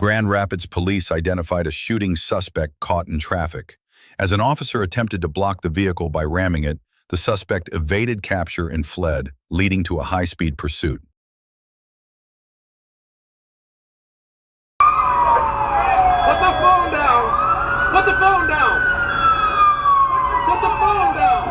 Grand Rapids police identified a shooting suspect caught in traffic. As an officer attempted to block the vehicle by ramming it, the suspect evaded capture and fled, leading to a high-speed pursuit. Put the phone down! Put the phone down! Put the phone down!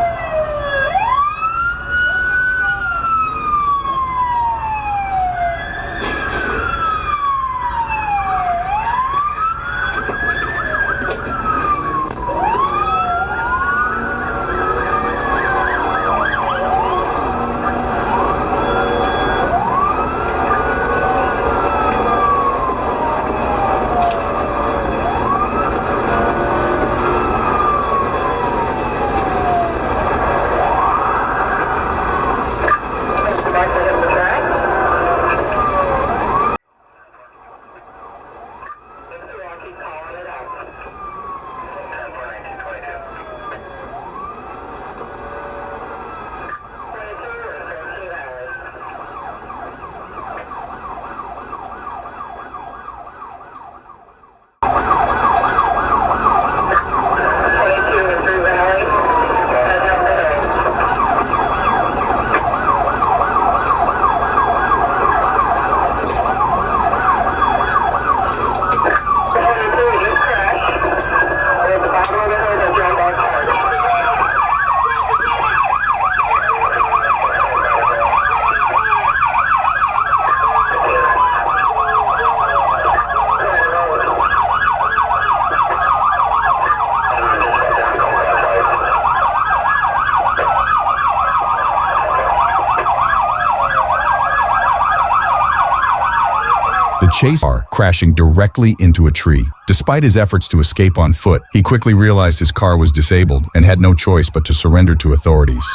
The chase car crashing directly into a tree. Despite his efforts to escape on foot, he quickly realized his car was disabled and had no choice but to surrender to authorities.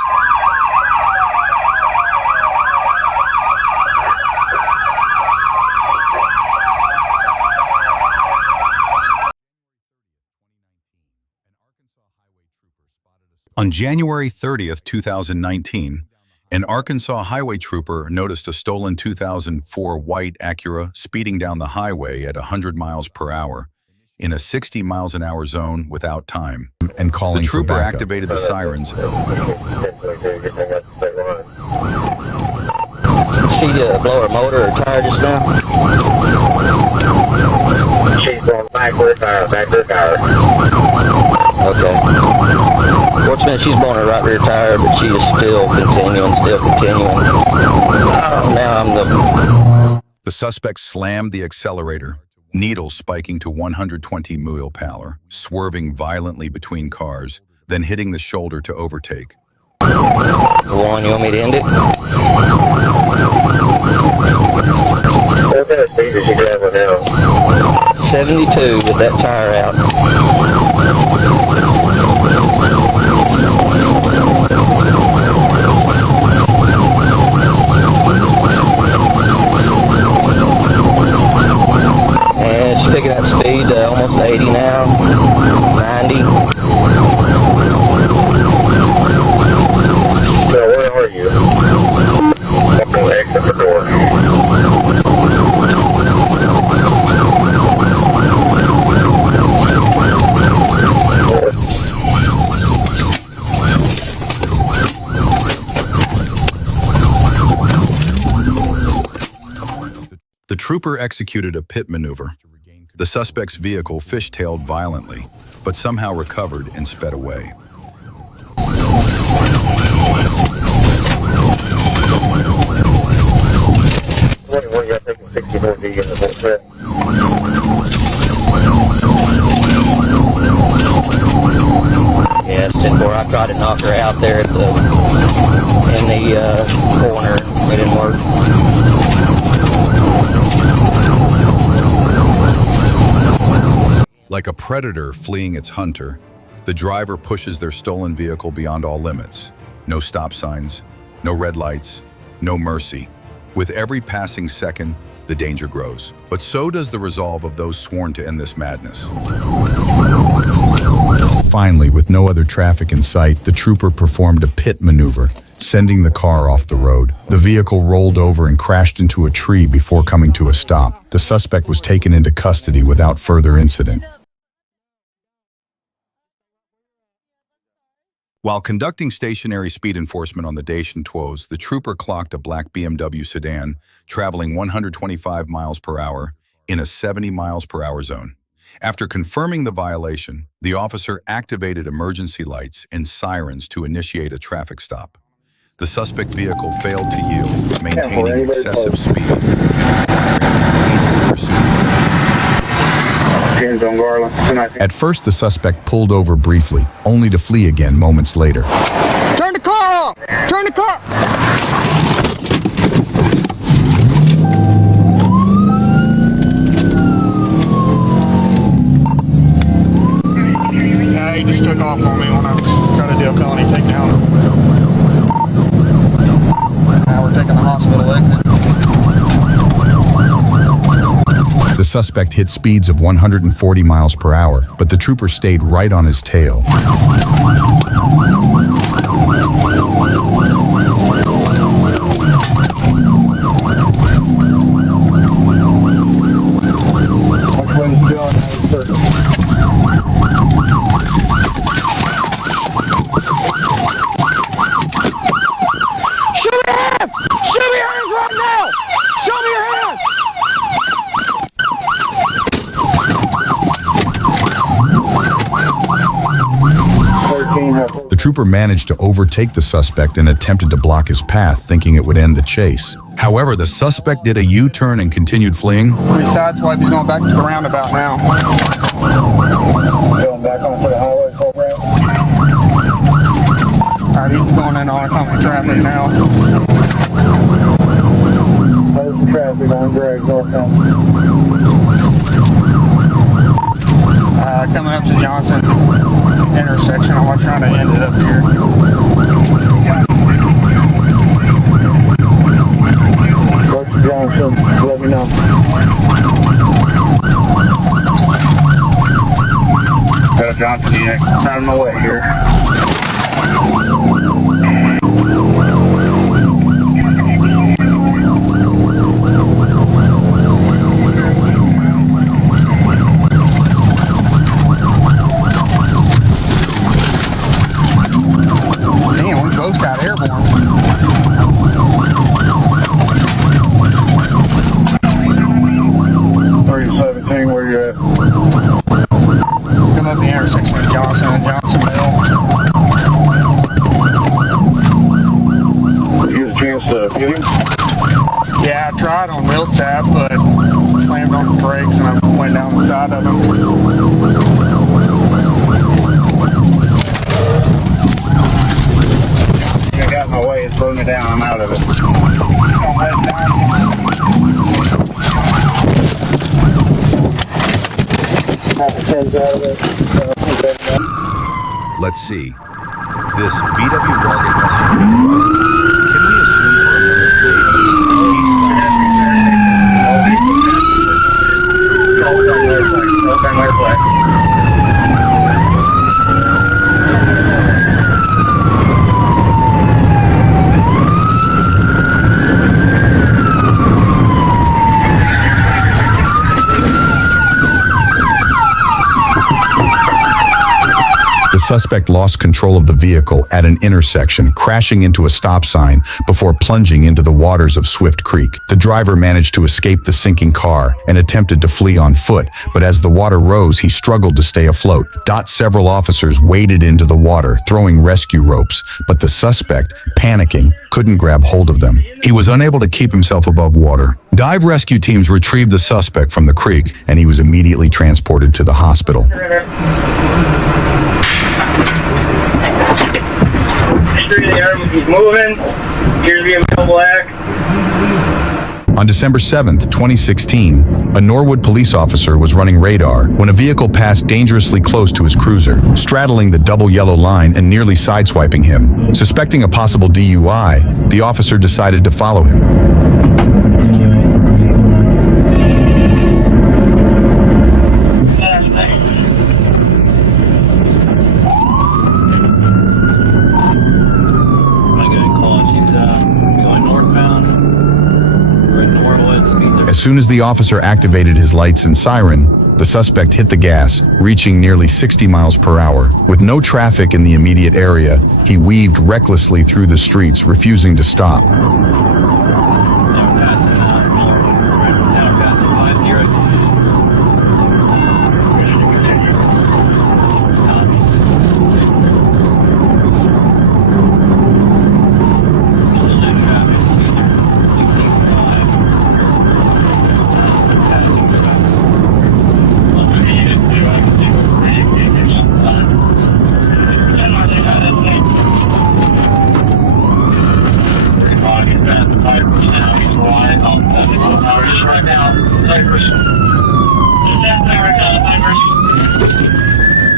On January 30th, 2019, an Arkansas highway trooper noticed a stolen 2004 white Acura speeding down the highway at 100 miles per hour in a 60 miles an hour zone without time, and calling. The trooper activated the sirens. She blow her motor or tire just now? She's going back with her car. Okay. Fortunately, she's blowing her right rear tire, but she is still continuing. Now The suspect slammed the accelerator, needles spiking to 120 mph, swerving violently between cars, then hitting the shoulder to overtake. One, you want me to end it? What kind of speed is she driving now? 72 with that tire out. And she's picking up speed to almost 80 now, 90. So where are you? I'm going to exit the door. The trooper executed a pit maneuver. The suspect's vehicle fishtailed violently, but somehow recovered and sped away. What you got taking 60 more D in the whole trip? Yeah, it's 10-4. I tried to knock her out there in the corner. It didn't work. Like a predator fleeing its hunter, the driver pushes their stolen vehicle beyond all limits. No stop signs, no red lights, no mercy. With every passing second, the danger grows. But so does the resolve of those sworn to end this madness. Finally, with no other traffic in sight, the trooper performed a pit maneuver, sending the car off the road. The vehicle rolled over and crashed into a tree before coming to a stop. The suspect was taken into custody without further incident. While conducting stationary speed enforcement on the Dacian Twoes, the trooper clocked a black BMW sedan traveling 125 miles per hour in a 70 miles per hour zone. After confirming the violation, the officer activated emergency lights and sirens to initiate a traffic stop. The suspect vehicle failed to yield, maintaining excessive speed and requiring immediate pursuit. At first, the suspect pulled over briefly, only to flee again moments later. Turn the car off! Turn the car! Yeah, he just took off on me when I was trying to do a felony takedown. Now we're taking the hospital exit. The suspect hit speeds of 140 miles per hour, but the trooper stayed right on his tail. The trooper managed to overtake the suspect and attempted to block his path, thinking it would end the chase. However, the suspect did a U-turn and continued fleeing. He sideswiped, he's going back to the roundabout now. Going back onto the highway, cold ramp. Alright, he's going in oncoming traffic now. There's some traffic on Greg, northbound. Coming up to Johnson intersection, I'm trying to end it up here. Go to Johnson, let me know. Go to Johnson, yeah, out of my way here. Got airborne. 3017, where you at? Come up the intersection of Johnson and Johnsonville. Did you get a chance to get him? Yeah, I tried on wheel tap, but slammed on the brakes and I went down the side of him. Got in my way, it's slowing me down, I'm out of it. Let's see. This VW Wagon SUV driver, can we assume for a minute The suspect lost control of the vehicle at an intersection, crashing into a stop sign before plunging into the waters of Swift Creek. The driver managed to escape the sinking car and attempted to flee on foot, but as the water rose, he struggled to stay afloat. Several officers waded into the water, throwing rescue ropes, but the suspect, panicking, couldn't grab hold of them. He was unable to keep himself above water. Dive rescue teams retrieved the suspect from the creek, and he was immediately transported to the hospital. Street the arm is moving. Here's the male black. On December 7th, 2016, a Norwood police officer was running radar when a vehicle passed dangerously close to his cruiser, straddling the double yellow line and nearly sideswiping him. Suspecting a possible DUI, the officer decided to follow him. soon as the officer activated his lights and siren, the suspect hit the gas, reaching nearly 60 miles per hour. With no traffic in the immediate area, he weaved recklessly through the streets, refusing to stop.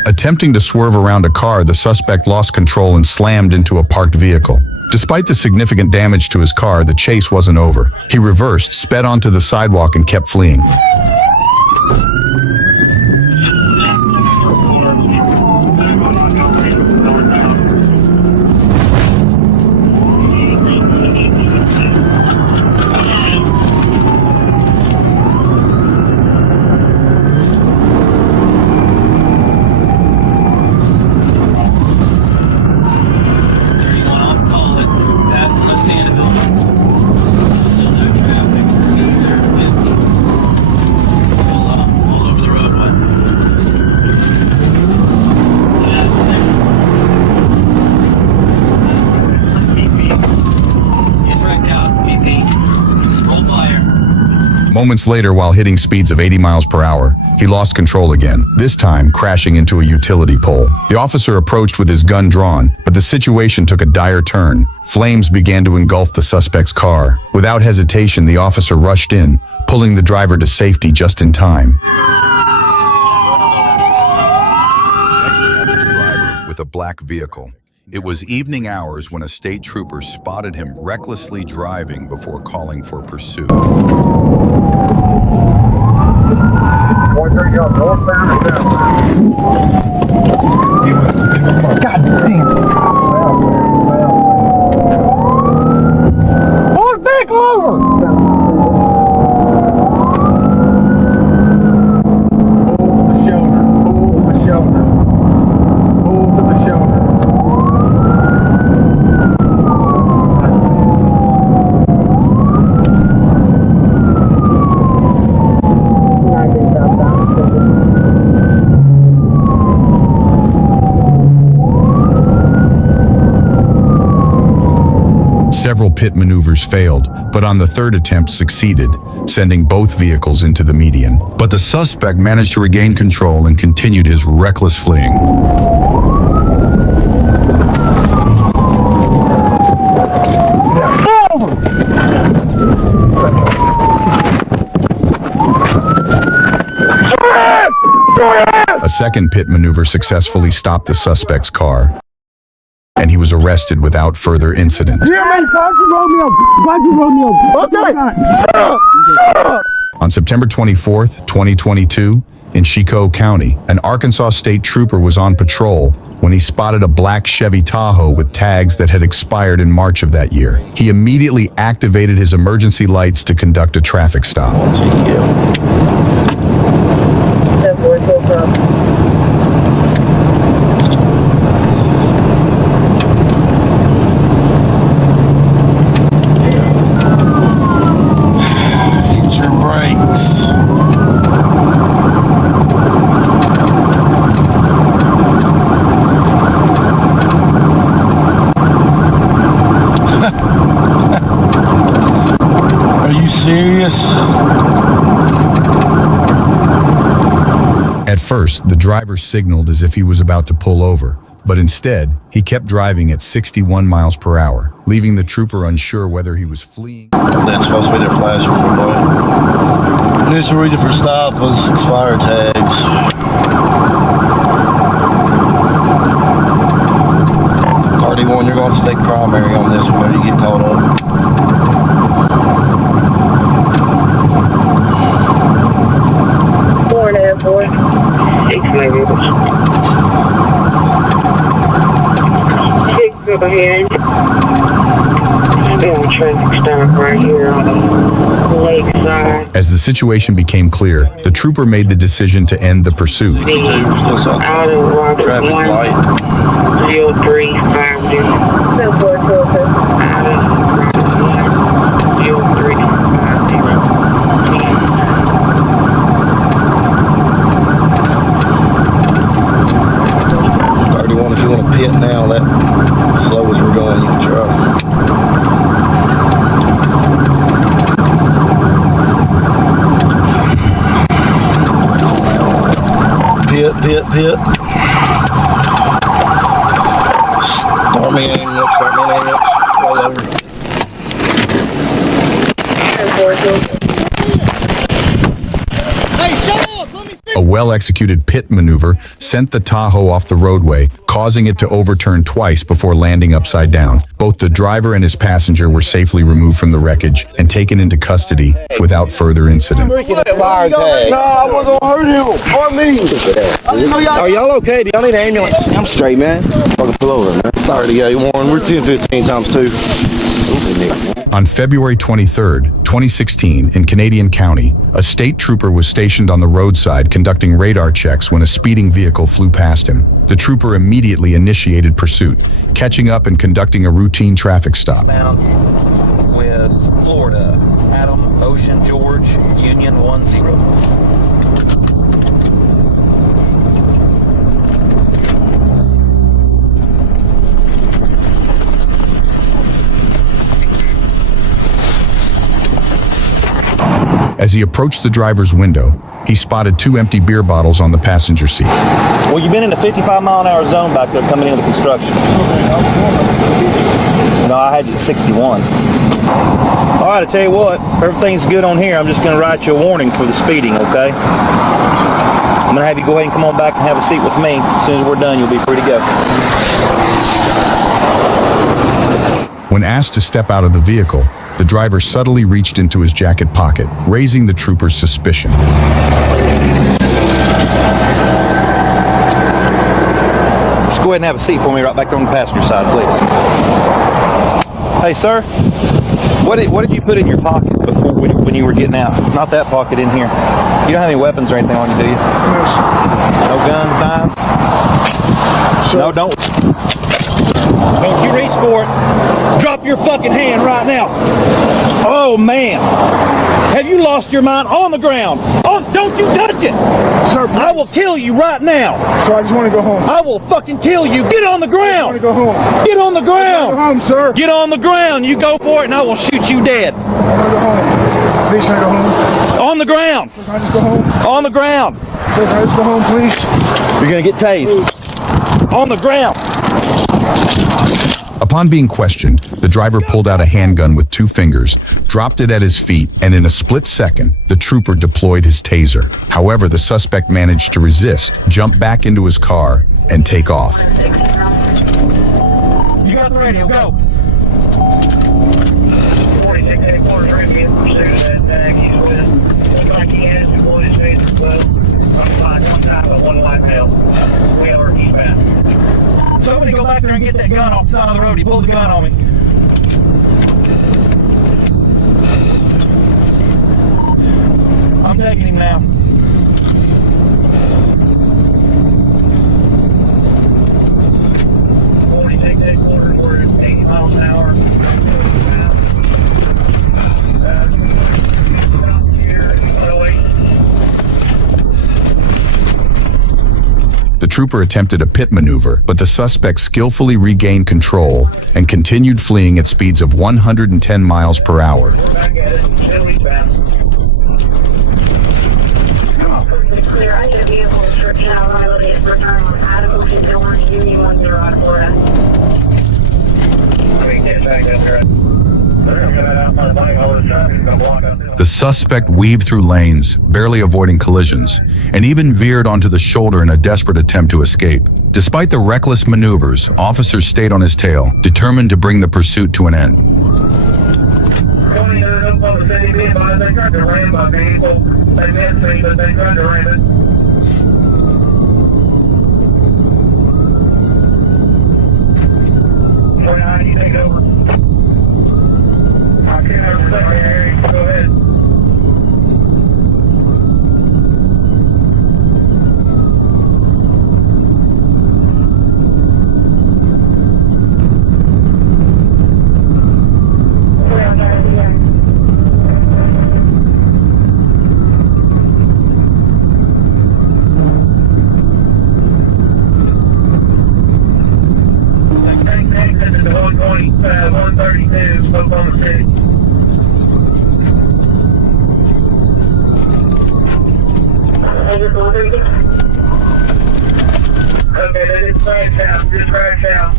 Attempting to swerve around a car, the suspect lost control and slammed into a parked vehicle. Despite the significant damage to his car, the chase wasn't over. He reversed, sped onto the sidewalk, and kept fleeing. Moments later, while hitting speeds of 80 miles per hour, he lost control again, this time crashing into a utility pole. The officer approached with his gun drawn, but the situation took a dire turn. Flames began to engulf the suspect's car. Without hesitation, the officer rushed in, pulling the driver to safety just in time. Next, we have this driver with a black vehicle. It was evening hours when a state trooper spotted him recklessly driving before calling for pursuit. God damn. Pull it back over! Several pit maneuvers failed, but on the third attempt succeeded, sending both vehicles into the median. But the suspect managed to regain control and continued his reckless fleeing. A second pit maneuver successfully stopped the suspect's car, and he was arrested without further incident. On September 24th, 2022, in Chico County, an Arkansas state trooper was on patrol when he spotted a black Chevy Tahoe with tags that had expired in March of that year. He immediately activated his emergency lights to conduct a traffic stop. Serious? At first, the driver signaled as if he was about to pull over, but instead, he kept driving at 61 miles per hour, leaving the trooper unsure whether he was fleeing. That's supposed to be their flash report. Initial reason for stop was expired tags. 31, you're going to take primary on this whenever you get caught up. Boy, 6 maybe. 6 over here. I'll be on a traffic stop right here on the lake side. As the situation became clear, the trooper made the decision to end the pursuit. Still south. Out of Robert Traffic's 1, light. 03, 5 0. Out of Robert 1, 03, 31, if you want to pit now, that slow as we're going, you can try. Pit. Start me ambulance. Roll over. A well-executed pit maneuver sent the Tahoe off the roadway, causing it to overturn twice before landing upside down. Both the driver and his passenger were safely removed from the wreckage and taken into custody without further incident. No, I wasn't gonna hurt him or me. Are y'all okay? Do y'all need an ambulance? I'm straight, man. Fucking pull over, man. 38-1. We're 10-15 times 2. On February 23, 2016, in Canadian County, a state trooper was stationed on the roadside conducting radar checks when a speeding vehicle flew past him. The trooper immediately initiated pursuit, catching up and conducting a routine traffic stop. With Florida, Adam, Ocean, George, Union 10. As he approached the driver's window, he spotted 2 empty beer bottles on the passenger seat. Well, you've been in the 55-mile-an-hour zone back there coming into the construction. No, I had you at 61. All right, I tell you what, everything's good on here. I'm just going to write you a warning for the speeding, okay? I'm going to have you go ahead and come on back and have a seat with me. As soon as we're done, you'll be free to go. When asked to step out of the vehicle, the driver subtly reached into his jacket pocket, raising the trooper's suspicion. Just go ahead and have a seat for me right back there on the passenger side, please. Hey, sir, what did you put in your pocket before when you were getting out? Not that pocket in here. You don't have any weapons or anything on you, do you? No guns, knives? No, don't you reach for it. Drop your fucking hand right now. Oh, man. Have you lost your mind? On the ground. Oh, don't you touch it. Sir, I will kill you right now. sir, I just want to go home. I will fucking kill you. Get on the I want ground. to go home. Get on the Go ground. home, sir. Get on the ground. You go for it and I will shoot you dead. I want to go home. Please, can I go home? On the ground. Can I just go home? On the ground. Sir, can I just go home, please? You're going to get tased. On the ground. Upon being questioned, the driver pulled out a handgun with 2 fingers, dropped it at his feet, and in a split second, the trooper deployed his taser. However, the suspect managed to resist, jump back into his car, and take off. You got the radio. Go. 46 headquarters are in pursuit of that tag. He's with. Looks like he has deployed his phaser slow. One time with 1 light belt. We are eastbound. Somebody go back there and get that gun off the side of the road. He pulled the gun on me. I'm taking him now. Headquarters, we're at 80 miles an hour. The trooper attempted a pit maneuver, but the suspect skillfully regained control and continued fleeing at speeds of 110 miles per hour. Clear, I get a vehicle restriction out on my location for time on Adam Ocean, George, Union 10 on Florida. The suspect weaved through lanes, barely avoiding collisions, and even veered onto the shoulder in a desperate attempt to escape. Despite the reckless maneuvers, officers stayed on his tail, determined to bring the pursuit to an end. They tried to ram my vehicle. They missed me, but they tried to ram it. You take over. I can't over secretary. Go ahead. 132, Oklahoma City. Okay, that is right south, just right south.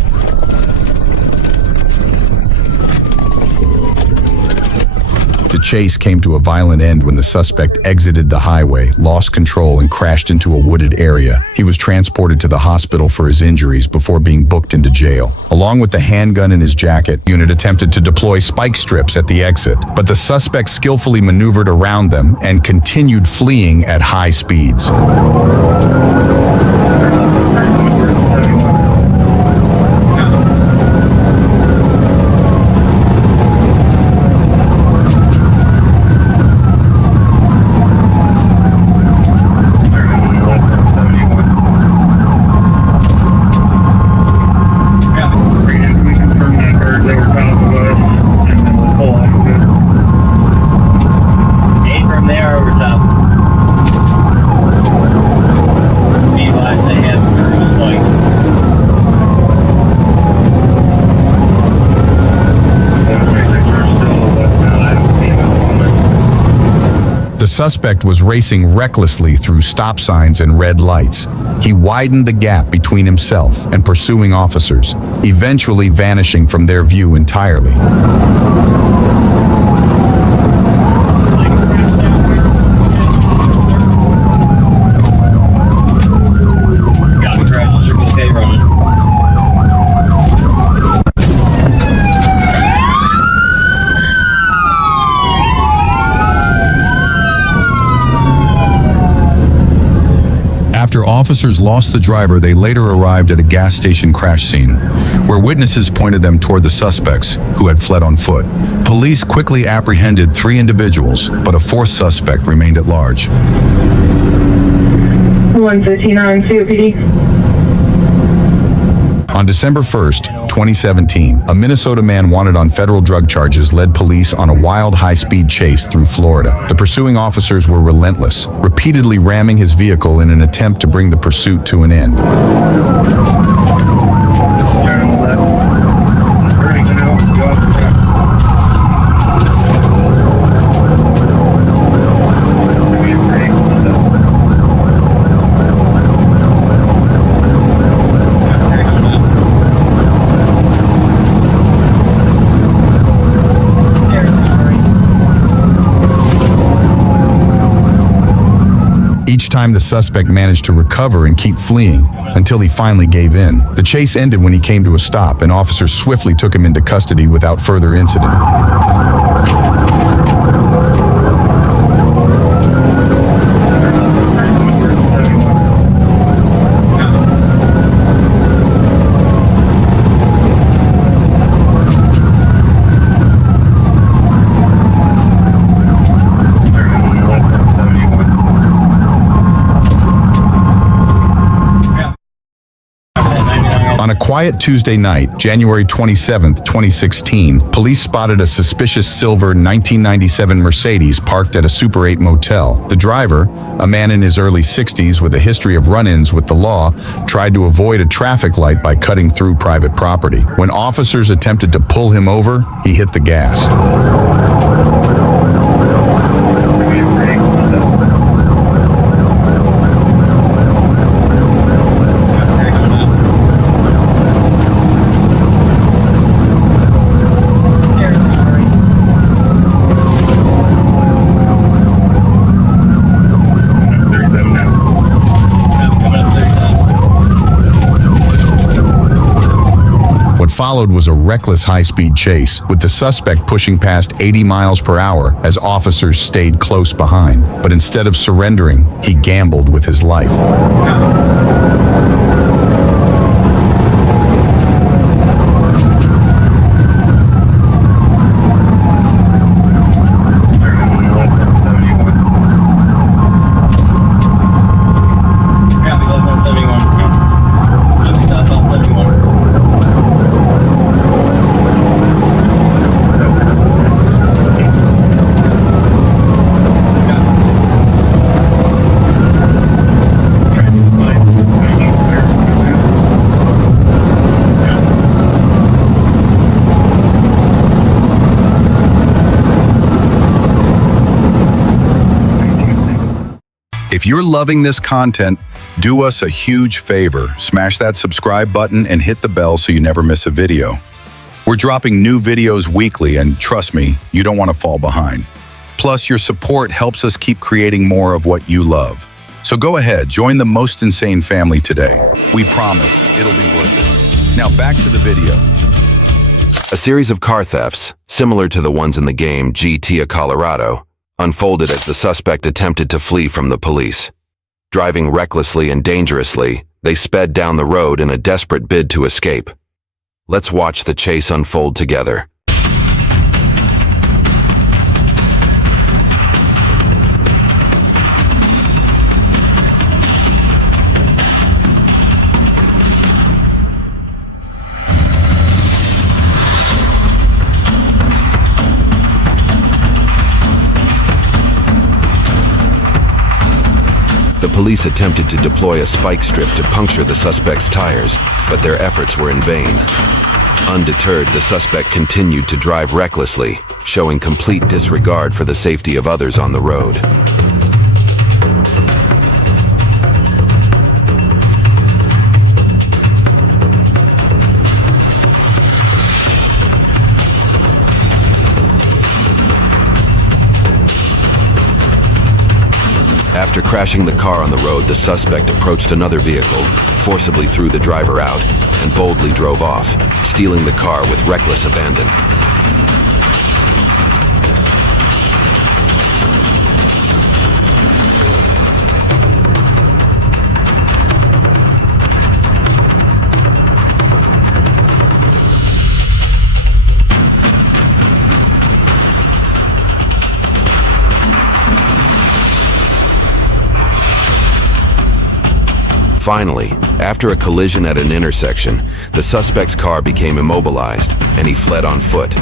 The chase came to a violent end when the suspect exited the highway, lost control, and crashed into a wooded area. He was transported to the hospital for his injuries before being booked into jail. Along with the handgun in his jacket, the unit attempted to deploy spike strips at the exit, but the suspect skillfully maneuvered around them and continued fleeing at high speeds. The suspect was racing recklessly through stop signs and red lights. He widened the gap between himself and pursuing officers, eventually vanishing from their view entirely. After officers lost the driver, they later arrived at a gas station crash scene, where witnesses pointed them toward the suspects, who had fled on foot. Police quickly apprehended 3 individuals, but a 4th suspect remained at large. 159 COPD. On December 1st, 2017, a Minnesota man wanted on federal drug charges led police on a wild high-speed chase through Florida. The pursuing officers were relentless, repeatedly ramming his vehicle in an attempt to bring the pursuit to an end. Each time the suspect managed to recover and keep fleeing until he finally gave in. The chase ended when he came to a stop, and officers swiftly took him into custody without further incident. On a quiet Tuesday night, January 27, 2016, police spotted a suspicious silver 1997 Mercedes parked at a Super 8 motel. The driver, a man in his early 60s with a history of run-ins with the law, tried to avoid a traffic light by cutting through private property. When officers attempted to pull him over, he hit the gas. What followed was a reckless high-speed chase, with the suspect pushing past 80 miles per hour as officers stayed close behind. But instead of surrendering, he gambled with his life. If you're loving this content, do us a huge favor. Smash that subscribe button and hit the bell so you never miss a video. We're dropping new videos weekly, and trust me, you don't want to fall behind. Plus, your support helps us keep creating more of what you love. So go ahead, join the most insane family today. We promise it'll be worth it. Now back to the video. A series of car thefts, similar to the ones in the game GTA Colorado, unfolded as the suspect attempted to flee from the police. Driving recklessly and dangerously, they sped down the road in a desperate bid to escape. Let's watch the chase unfold together. The police attempted to deploy a spike strip to puncture the suspect's tires, but their efforts were in vain. Undeterred, the suspect continued to drive recklessly, showing complete disregard for the safety of others on the road. After crashing the car on the road, the suspect approached another vehicle, forcibly threw the driver out, and boldly drove off, stealing the car with reckless abandon. Finally, after a collision at an intersection, the suspect's car became immobilized, and he fled on foot.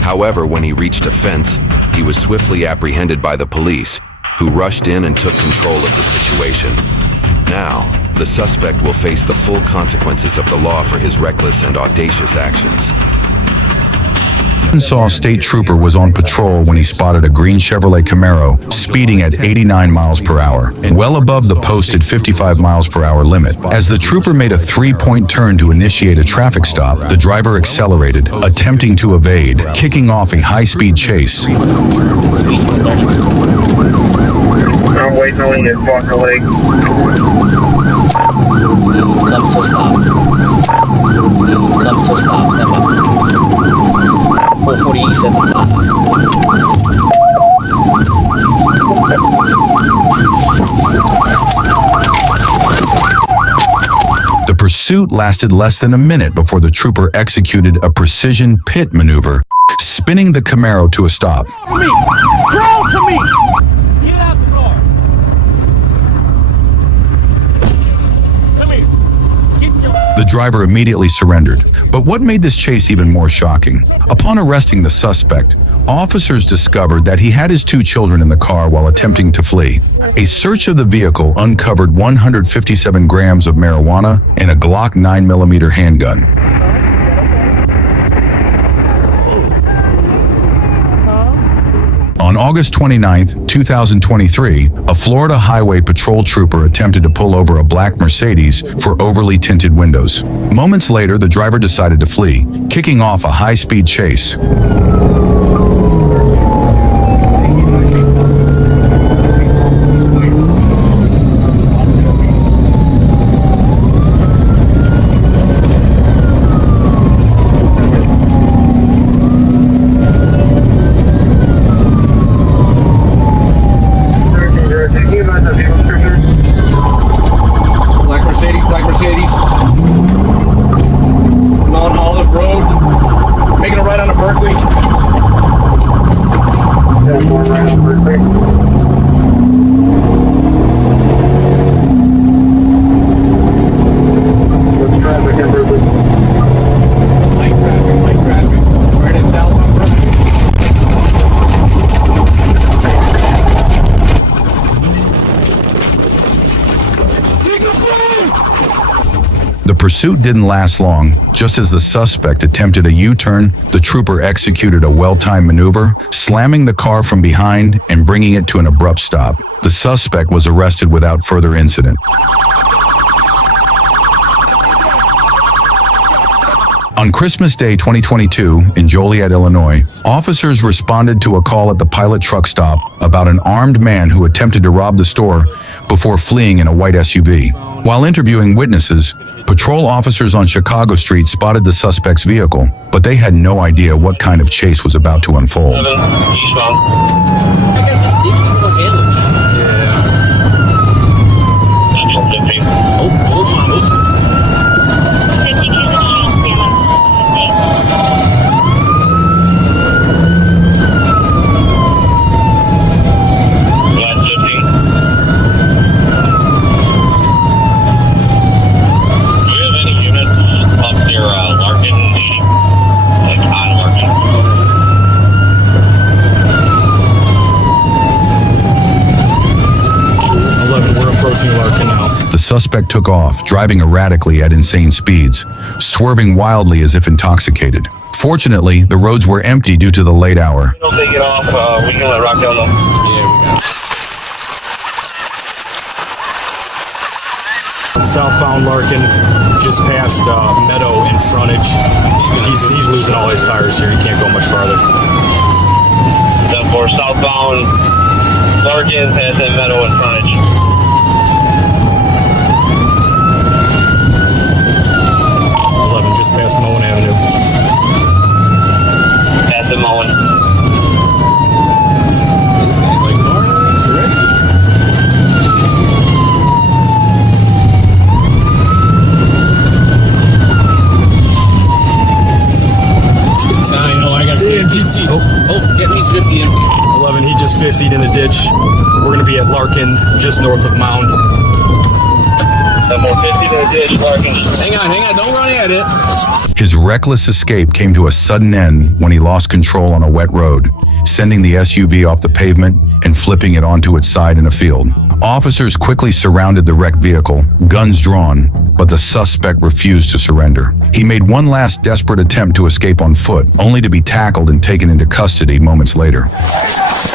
However, when he reached a fence, he was swiftly apprehended by the police, who rushed in and took control of the situation. Now, the suspect will face the full consequences of the law for his reckless and audacious actions. Arkansas State Trooper was on patrol when he spotted a green Chevrolet Camaro speeding at 89 miles per hour, well above the posted 55 miles per hour limit. As the trooper made a three-point turn to initiate a traffic stop, the driver accelerated, attempting to evade, kicking off a high-speed chase. I'm waiting on you, fuck the leg. Come to stop. Come to stop. Step up. 440 East 75. The pursuit lasted less than a minute before the trooper executed a precision pit maneuver, spinning the Camaro to a stop. To me! Crawl to me! Get out the car! Come here! Get your... The driver immediately surrendered. But what made this chase even more shocking? Upon arresting the suspect, officers discovered that he had his two children in the car while attempting to flee. A search of the vehicle uncovered 157 grams of marijuana and a Glock 9mm handgun. On August 29, 2023, a Florida Highway Patrol trooper attempted to pull over a black Mercedes for overly tinted windows. Moments later, the driver decided to flee, kicking off a high-speed chase. Black Mercedes. Non-Olive Road. Making a right on a Berkeley. Right on Berkeley. What's traffic in Berkeley? Light traffic. Right in south on Berkeley. pursuit didn't last long. Just as the suspect attempted a U-turn, the trooper executed a well-timed maneuver, slamming the car from behind and bringing it to an abrupt stop. The suspect was arrested without further incident. On Christmas Day 2022 in Joliet, Illinois, officers responded to a call at the Pilot truck stop about an armed man who attempted to rob the store before fleeing in a white SUV. While interviewing witnesses, patrol officers on Chicago Street spotted the suspect's vehicle, but they had no idea what kind of chase was about to unfold. I got this dicky little handle. Yeah. Oh my. The suspect took off, driving erratically at insane speeds, swerving wildly as if intoxicated. Fortunately, the roads were empty due to the late hour. Don't take it off. We can let Rockdale know. Yeah, we got it. Southbound Larkin, just past Meadow in frontage. He's losing all his tires here. He can't go much farther. 10-4 southbound Larkin, past that Meadow in frontage. 11, just past Moen Avenue. Past the Moen. This guy's like orange already. I know, I got 50. Oh, yeah, he's 50 in. 11, he just 50'd in the ditch. We're going to be at Larkin, just north of Mound. 10-4 50 in the ditch, Larkin. Hang on, don't run at it. His reckless escape came to a sudden end when he lost control on a wet road, sending the SUV off the pavement and flipping it onto its side in a field. Officers quickly surrounded the wrecked vehicle, guns drawn, but the suspect refused to surrender. He made one last desperate attempt to escape on foot, only to be tackled and taken into custody moments later.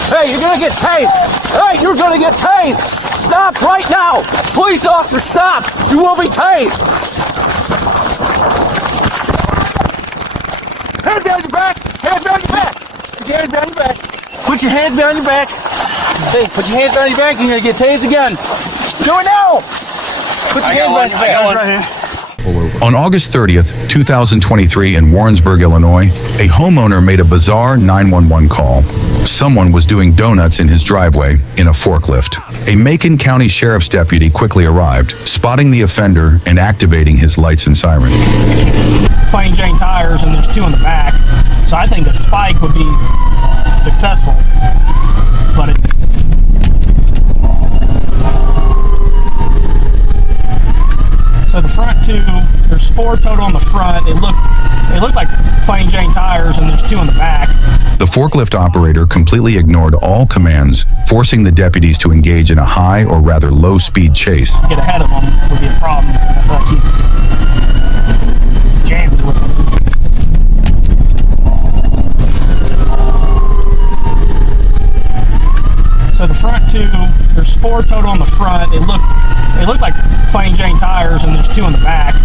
Hey, you're gonna get tased! Hey, you're gonna get tased! Stop right now! Police officer, stop! You will be tased! Hands behind your back! Hands behind your back! Put your hands behind your back! Put your hands behind your back! Hey, put your hands behind your back, you're gonna get tased again! Do it now! Put your hands behind your back! Right here. On August 30th, 2023 in Warrensburg, Illinois, a homeowner made a bizarre 911 call. Someone was doing donuts in his driveway in a forklift. A Macon County Sheriff's deputy quickly arrived, spotting the offender and activating his lights and siren. Plain Jane tires, and there's two in the back, so I think a spike would be successful, but it... So the front two, there's four total on the front. They look like plain Jane tires, and there's two in the back. The forklift operator completely ignored all commands, forcing the deputies to engage in a high or rather low-speed chase. To get ahead of them would be a problem because I feel like he jammed with them. So the front two, there's four total on the front. They look like plain Jane tires, and there's two in the back.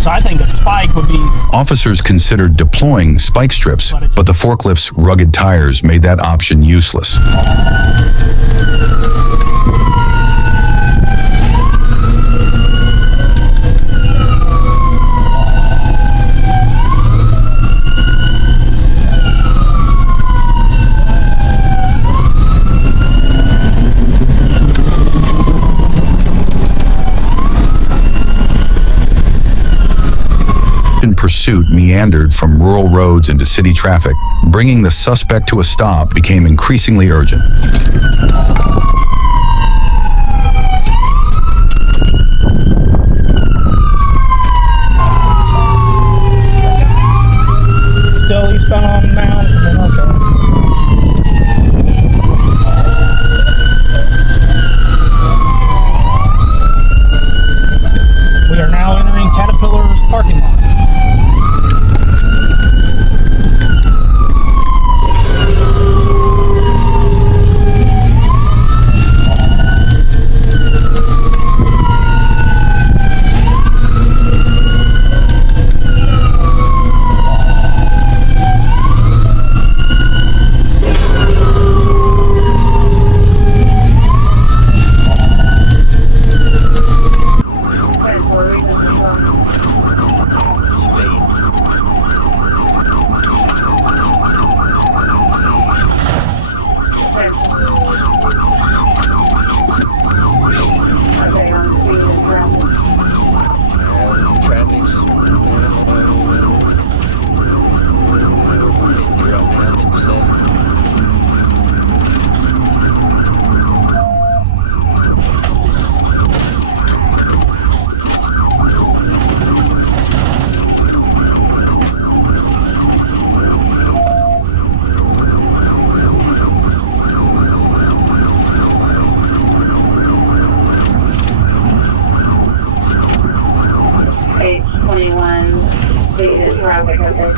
So I think a spike would be... Officers considered deploying spike strips, but the forklift's rugged tires made that option useless. Pursuit meandered from rural roads into city traffic. Bringing the suspect to a stop became increasingly urgent. Still eastbound on Mound, okay. We are now entering Caterpillar's traffic, okay.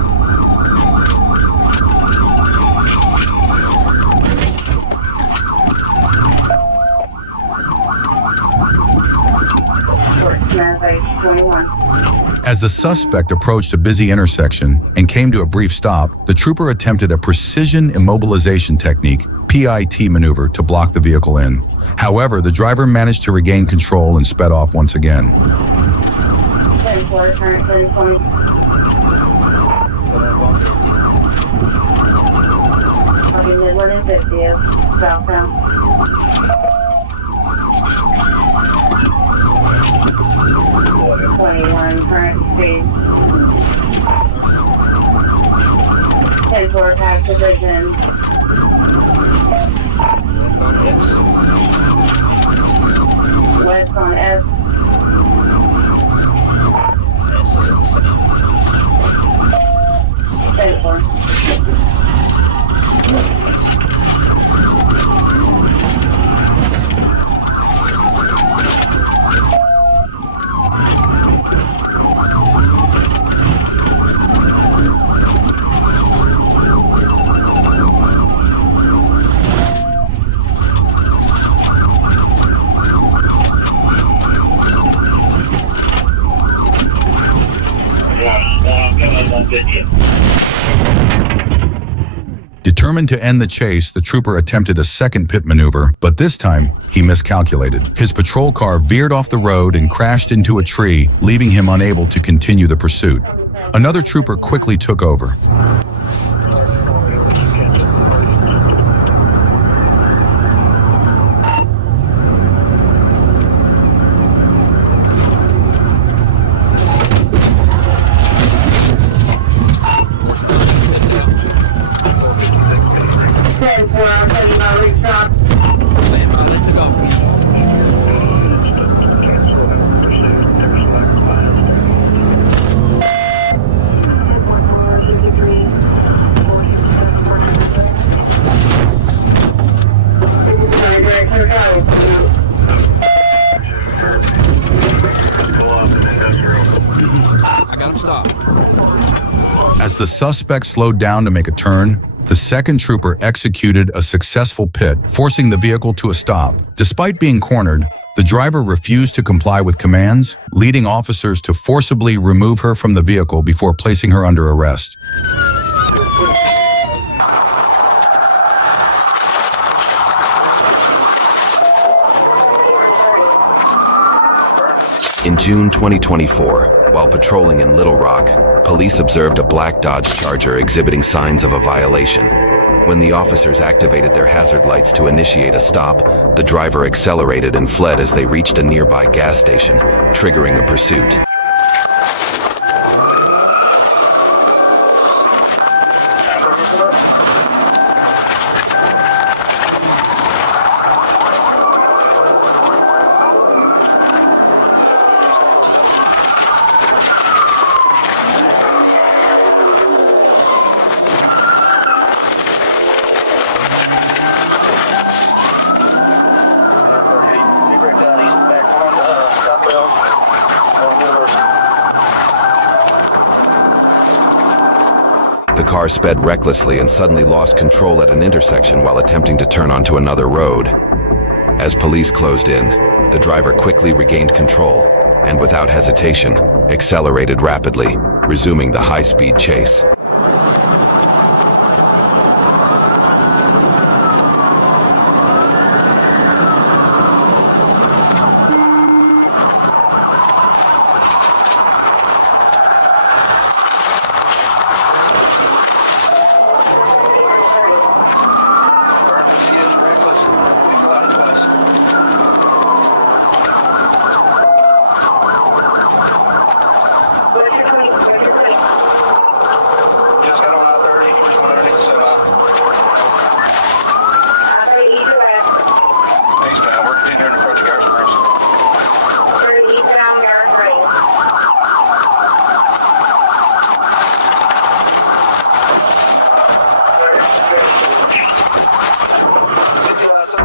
As the suspect approached a busy intersection and came to a brief stop, the trooper attempted a precision immobilization technique, PIT maneuver, to block the vehicle in. However, the driver managed to regain control and sped off once again. 10-4, current 10-20. Copy Midland and 50th, southbound. 21, current speed. 10-4, pack division. West on S. Determined to end the chase, the trooper attempted a second pit maneuver, but this time he miscalculated. His patrol car veered off the road and crashed into a tree, leaving him unable to continue the pursuit. Another trooper quickly took over. As the suspect slowed down to make a turn, the second trooper executed a successful pit, forcing the vehicle to a stop. Despite being cornered, the driver refused to comply with commands, leading officers to forcibly remove her from the vehicle before placing her under arrest. In June 2024, while patrolling in Little Rock, police observed a black Dodge Charger exhibiting signs of a violation. When the officers activated their hazard lights to initiate a stop, the driver accelerated and fled as they reached a nearby gas station, triggering a pursuit. The car sped recklessly and suddenly lost control at an intersection while attempting to turn onto another road. As police closed in, the driver quickly regained control and, without hesitation, accelerated rapidly, resuming the high-speed chase.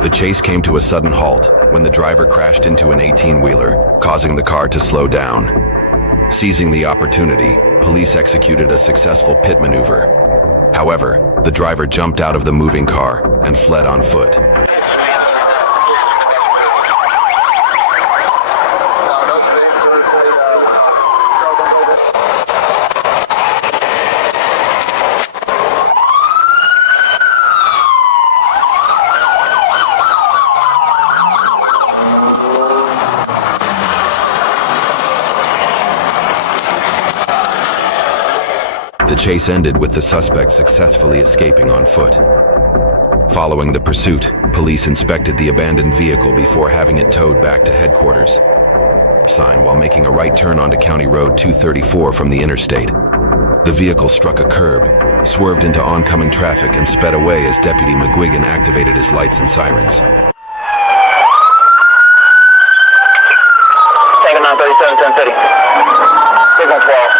The chase came to a sudden halt when the driver crashed into an 18-wheeler, causing the car to slow down. Seizing the opportunity, police executed a successful pit maneuver. However, the driver jumped out of the moving car and fled on foot. The chase ended with the suspect successfully escaping on foot. Following the pursuit, police inspected the abandoned vehicle before having it towed back to headquarters. Sign while making a right turn onto County Road 234 from the interstate. The vehicle struck a curb, swerved into oncoming traffic, and sped away as Deputy McGuigan activated his lights and sirens. Taking 937, 1050. Signal 12.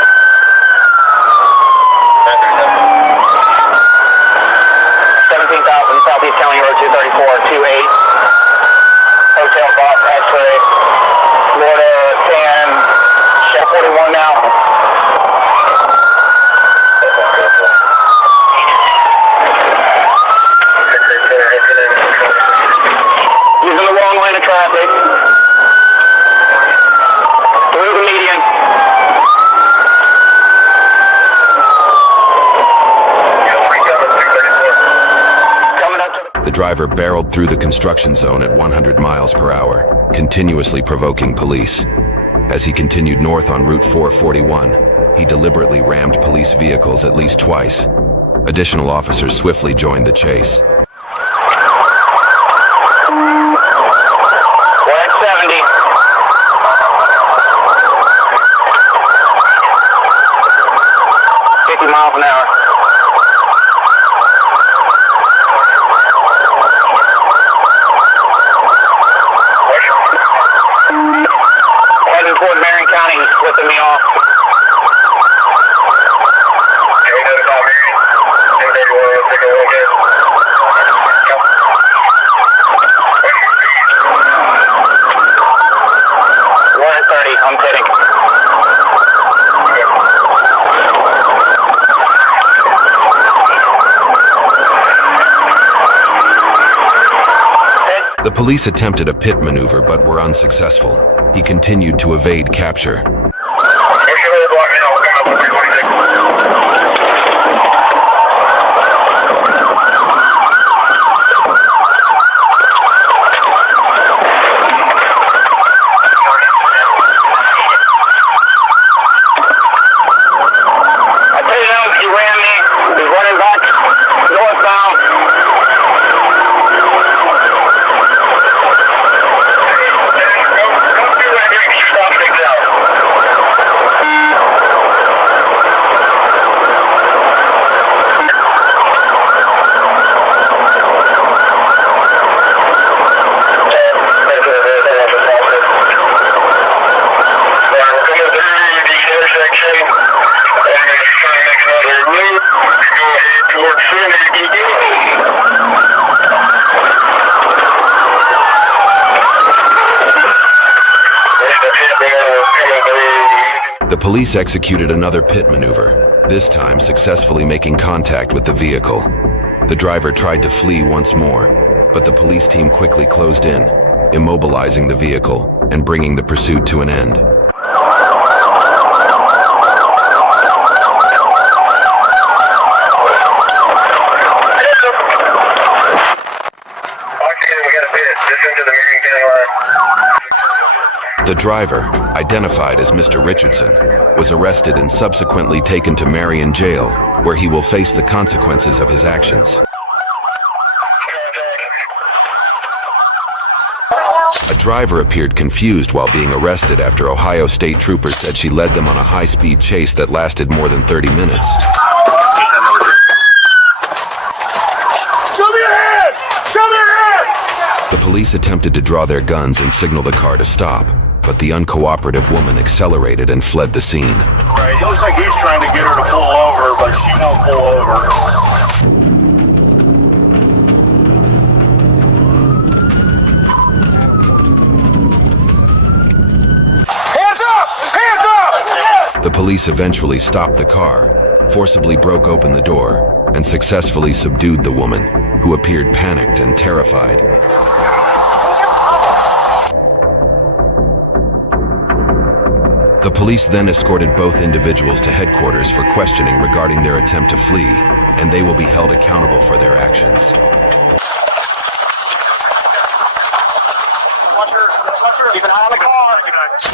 17,000 Southeast County Road 234, 28. Hotel Box, X-ray. Florida 10, Chef 41 now. Using the wrong lane of traffic. Through the median. The driver barreled through the construction zone at 100 miles per hour, continuously provoking police. As he continued north on Route 441, he deliberately rammed police vehicles at least twice. Additional officers swiftly joined the chase. We're at 70. 50 miles an hour. Heading toward Marion County, he's flipping me off. Can we notify Marion? 1031, we'll take a little bit. We're at 30, I'm pitting. The police attempted a pit maneuver but were unsuccessful. He continued to evade capture. I tell you now, he ran me. He's running back northbound. The police executed another pit maneuver, this time successfully making contact with the vehicle. The driver tried to flee once more, but the police team quickly closed in, immobilizing the vehicle and bringing the pursuit to an end. The driver, identified as Mr. Richardson, was arrested and subsequently taken to Marion Jail, where he will face the consequences of his actions. A driver appeared confused while being arrested after Ohio State troopers said she led them on a high-speed chase that lasted more than 30 minutes. Show me your hand! Show me your hand! The police attempted to draw their guns and signal the car to stop, but the uncooperative woman accelerated and fled the scene. Right, it looks like he's trying to get her to pull over, but she won't pull over. Hands up! Hands up! The police eventually stopped the car, forcibly broke open the door, and successfully subdued the woman, who appeared panicked and terrified. The police then escorted both individuals to headquarters for questioning regarding their attempt to flee, and they will be held accountable for their actions. Keep an eye on the car.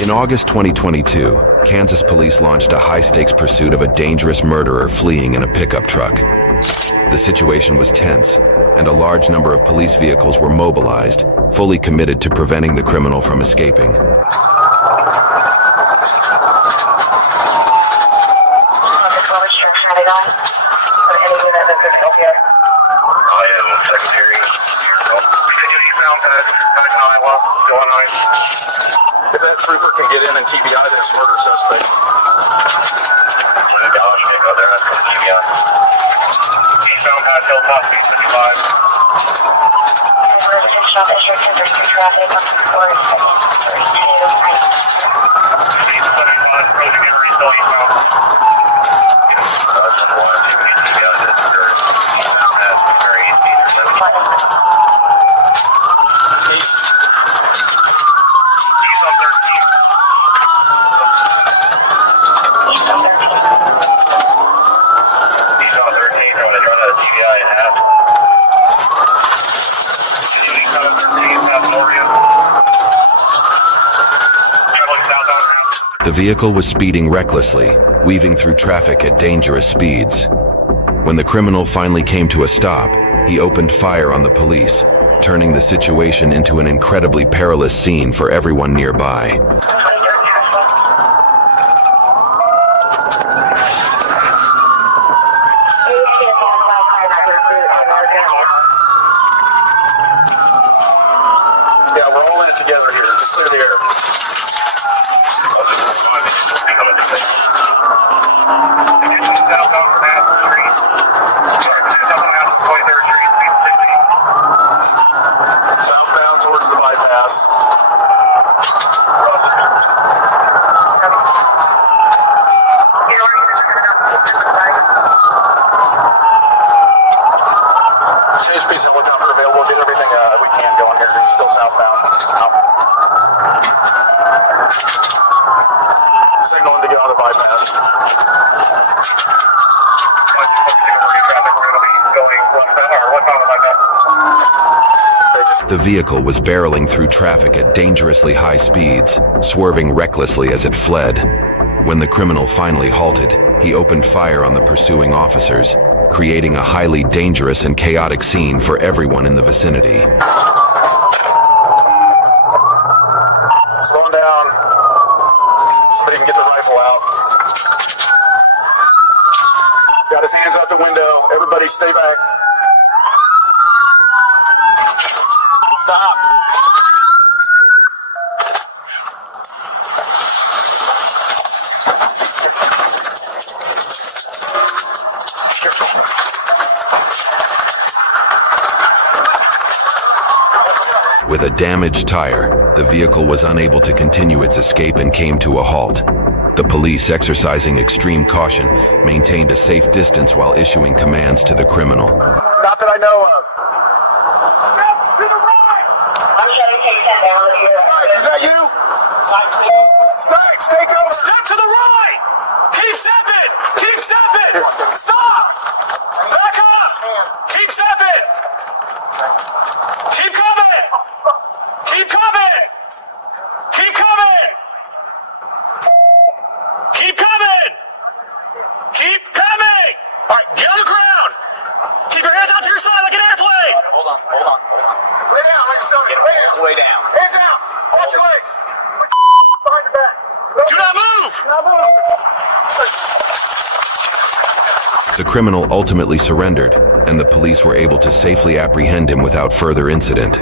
In August 2022, Kansas police launched a high-stakes pursuit of a dangerous murderer fleeing in a pickup truck. The situation was tense, and a large number of police vehicles were mobilized, fully committed to preventing the criminal from escaping. If that trooper can get in and TBI this murder suspect. Eastbound past Hilltop, 55. The vehicle was speeding recklessly, weaving through traffic at dangerous speeds. When the criminal finally came to a stop, he opened fire on the police, turning the situation into an incredibly perilous scene for everyone nearby. Yeah, we're all in it together here. Just clear the air. Southbound towards the bypass. HP's helicopter available. Get everything we can going here. Still southbound. Out. Signaling to get on the bypass. The vehicle was barreling through traffic at dangerously high speeds, swerving recklessly as it fled. When the criminal finally halted, he opened fire on the pursuing officers, creating a highly dangerous and chaotic scene for everyone in the vicinity. Slowing down. Somebody can get the rifle out. Got his hands out the window. Everybody stay back. Stop. With a damaged tire, the vehicle was unable to continue its escape and came to a halt. The police, exercising extreme caution, maintained a safe distance while issuing commands to the criminal. Not that I know of. Snipes, is that you? Snipes, take over. Step to the right! Keep stepping! Keep stepping! Stop! Back up! Keep stepping! Keep coming! Keep coming! Keep coming! Keep coming! Keep coming! Alright, get on the ground! Keep your hands out to your side like an airplane! Hold on. Lay down, like a stone. Lay down. Way down. Hands out. Watch your legs. Behind your back. Do not move! Do not move. The criminal ultimately surrendered, and the police were able to safely apprehend him without further incident.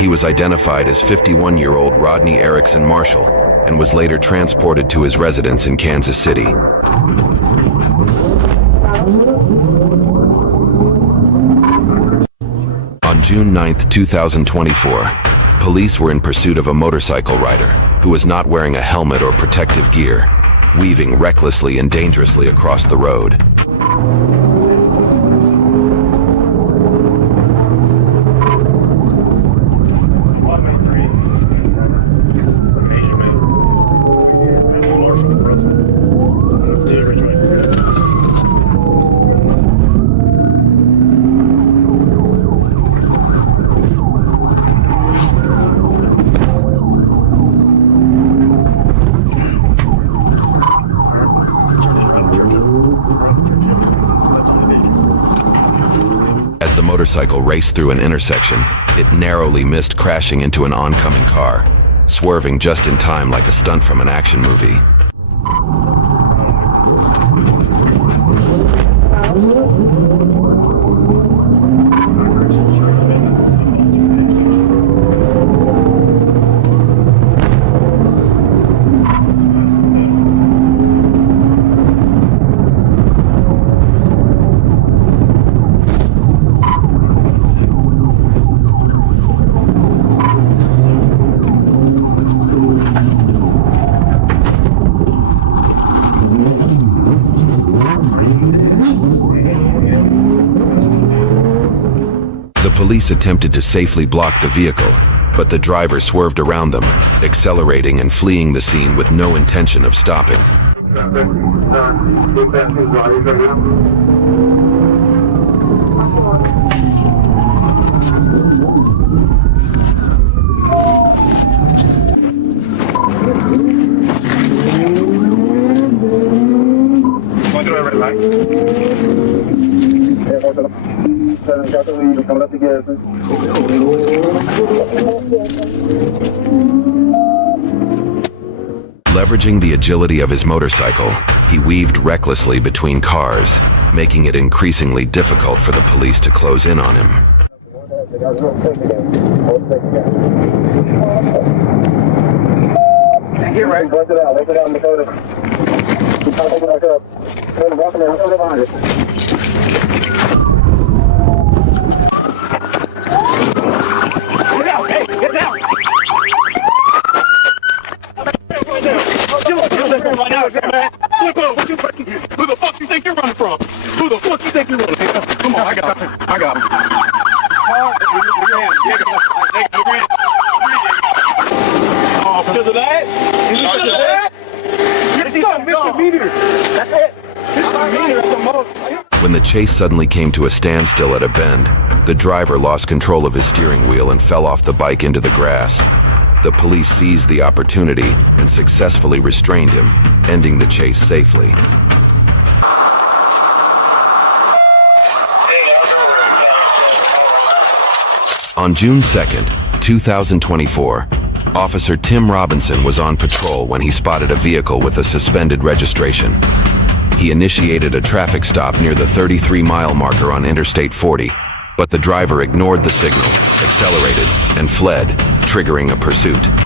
He was identified as 51-year-old Rodney Erickson Marshall and was later transported to his residence in Kansas City. On June 9, 2024, police were in pursuit of a motorcycle rider who was not wearing a helmet or protective gear. weaving recklessly and dangerously across the road. As the motorcycle raced through an intersection, it narrowly missed crashing into an oncoming car, swerving just in time like a stunt from an action movie. The police attempted to safely block the vehicle, but the driver swerved around them, accelerating and fleeing the scene with no intention of stopping. Leveraging the agility of his motorcycle, he weaved recklessly between cars, making it increasingly difficult for the police to close in on him. Who the fuck you think you're running from? Who the fuck you think you're running from? Come on, I got him. I got him. Oh, because of that? Because of that? It's not 50 meters. That's it. 50 meters at the most. When the chase suddenly came to a standstill at a bend, the driver lost control of his steering wheel and fell off the bike into the grass. The police seized the opportunity and successfully restrained him, ending the chase safely. On June 2nd, 2024, Officer Tim Robinson was on patrol when he spotted a vehicle with a suspended registration. He initiated a traffic stop near the 33-mile marker on Interstate 40, but the driver ignored the signal, accelerated, and fled, triggering a pursuit.